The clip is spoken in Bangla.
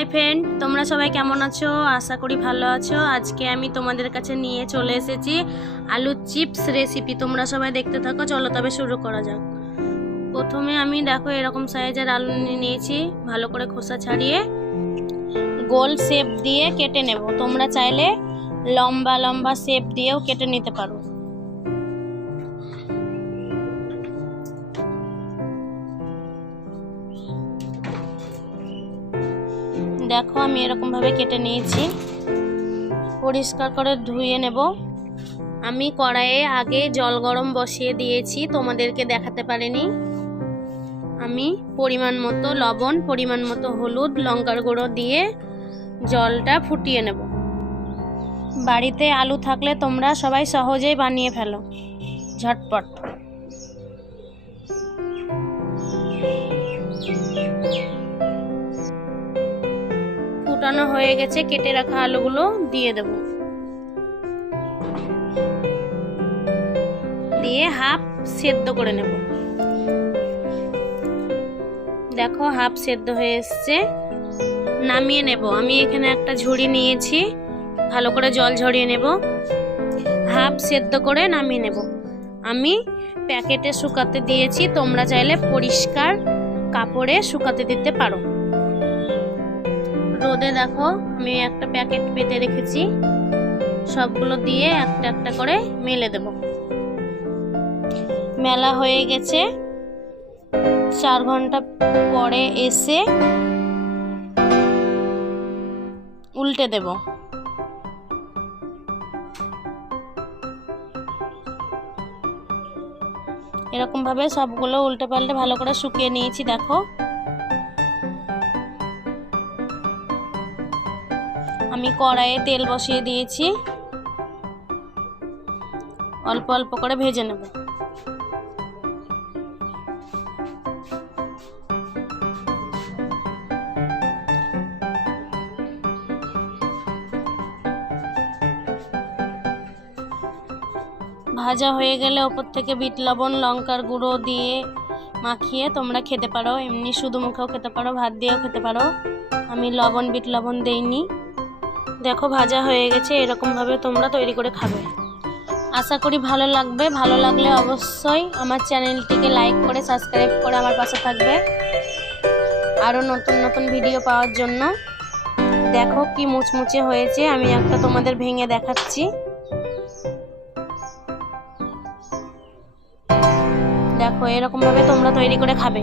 হাই ফ্রেন্ড, তোমরা সবাই কেমন আছো? আশা করি ভালো আছো। আজকে আমি তোমাদের কাছে নিয়ে চলে এসেছি আলু চিপস রেসিপি। তোমরা সবাই দেখতে থাকো। চলো তবে শুরু করা যাক। প্রথমে আমি দেখো এরকম সাইজের আলু নিয়েছি, ভালো করে খোসা ছাড়িয়ে গোল শেপ দিয়ে কেটে নেব। তোমরা চাইলে লম্বা লম্বা শেপ দিয়েও কেটে নিতে পারো। দেখো আমি এরকম ভাবে কেটে নিয়েছি। পরিষ্কার করে ধুয়ে নেব। আমি কড়াইয়ে আগে জল গরম বসিয়ে দিয়েছি, তোমাদেরকে দেখাতে পারিনি। আমি পরিমাণ মতো লবণ, পরিমাণ মতো হলুদ, লঙ্কার গুঁড়ো দিয়ে জলটা ফুটিয়ে নেব। বাড়িতে আলু থাকলে তোমরা সবাই সহজেই বানিয়ে ফেলো, ঝটপট। ফুটানো হয়ে গেছে, কেটে রাখা আলুগুলো দিয়ে দেব। দিয়ে হাফ সেদ্ধ করে নেব। দেখো হাফ সেদ্ধ হয়ে এসছে, নামিয়ে নেব। আমি এখানে একটা ঝুড়ি নিয়েছি, ভালো করে জল ঝরিয়ে নেব। হাফ সেদ্ধ করে নামিয়ে নেব। আমি প্যাকেটে শুকাতে দিয়েছি, তোমরা চাইলে পরিষ্কার কাপড়ে শুকাতে দিতে পারো। রোদে দেখো আমি একটা প্যাকেট পেতে রেখেছি, সবগুলো দিয়ে একটা একটা করে মেলে দেব। মেলা হয়ে গেছে। 4 ঘন্টা পরে এসে উল্টে দেব। এরকম ভাবে সবগুলো উল্টে পাল্টে ভালো করে শুকিয়ে নিয়েছি। দেখো আমি কড়াইয়ে তেল বসিয়ে দিয়েছি, অল্প অল্প করে ভেজে নেব। ভাজা হয়ে গেলে ওপর থেকে বিট লবণ, লঙ্কার গুঁড়ো দিয়ে মাখিয়ে তোমরা খেতে পারো। এমনি শুধু মুখেও খেতে পারো, ভাত দিয়েও খেতে পারো। আমি লবণ, বিট লবণ দেইনি। দেখো ভাজা হয়ে গেছে। এরকমভাবে তোমরা তৈরি করে খাবে। আশা করি ভালো লাগবে। ভালো লাগলে অবশ্যই আমার চ্যানেলটিকে লাইক করে সাবস্ক্রাইব করে আমার পাশে থাকবে আরও নতুন নতুন ভিডিও পাওয়ার জন্য। দেখো কি মুচমুচে হয়েছে। আমি একটা তোমাদের ভেঙে দেখাচ্ছি। দেখো এরকমভাবে তোমরা তৈরি করে খাবে।